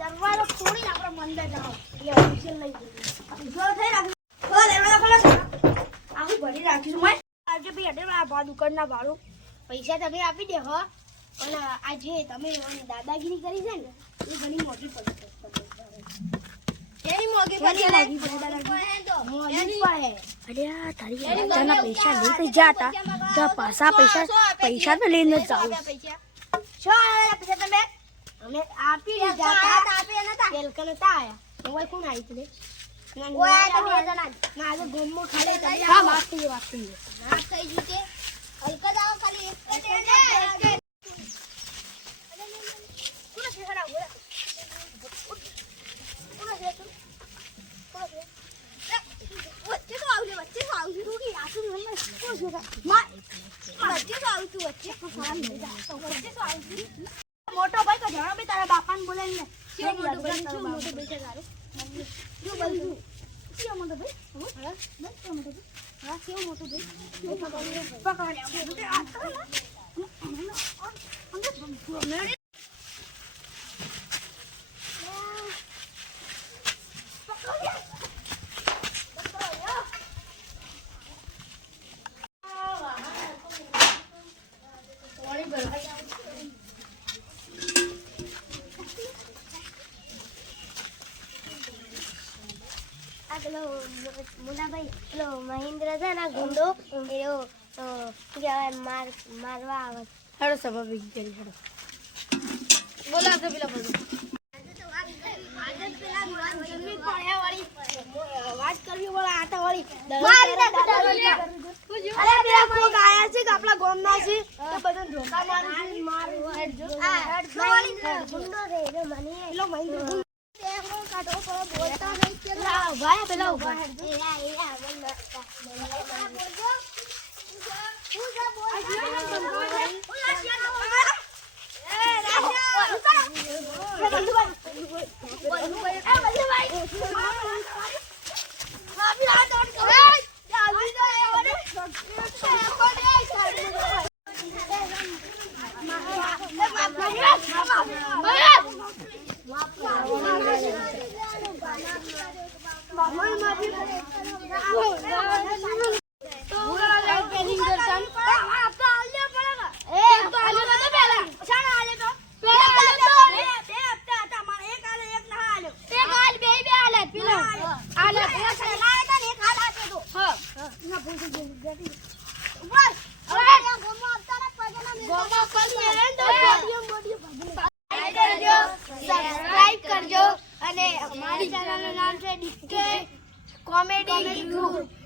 દરવાજો ખોલી આપણે મંદિર જાઓ ભરી રાખીશું આજે ભાઈ અડે આ દુકાનના ભાડું પૈસા તમે આપી દે હો અને આજે તમે દાદાગીરી કરી છે ને એ ઘણી મોટી પડી પૈસા લઈ કઈ જતા તો પાછા પૈસા તો લઈને જ જાવ પૈસા તમે અમે આપી દીધા કોણ આવી તું મોટો ભાઈ તો જાણો ભાઈ તારા બાપા ને બોલે ને મોટો ભાઈ કેવો મોટો ભાઈ મુનાભાઈ પેલો મહેન્દ્ર છે ને ગુંડો એનો મારવા આવે હેડો સ્વાભાવિક કરી હેડો બોલા તો પેલા બધું વાત કરવી બોલે આટા વાળી અરે પેલા કોક આયા છે કે આપણા ગામના છે તો બધા ધોકા મારું હેડજો ગુંડો રે મને પેલો મહેન્દ્ર કાઢો બોલતા નહીં કે ભાઈ પેલા ઉભા હેડજો સબસ્ક્રાઇબ કરજો અને અમારી ચેનલનું નામ છે ડીકે કોમેડી ગ્રુપ।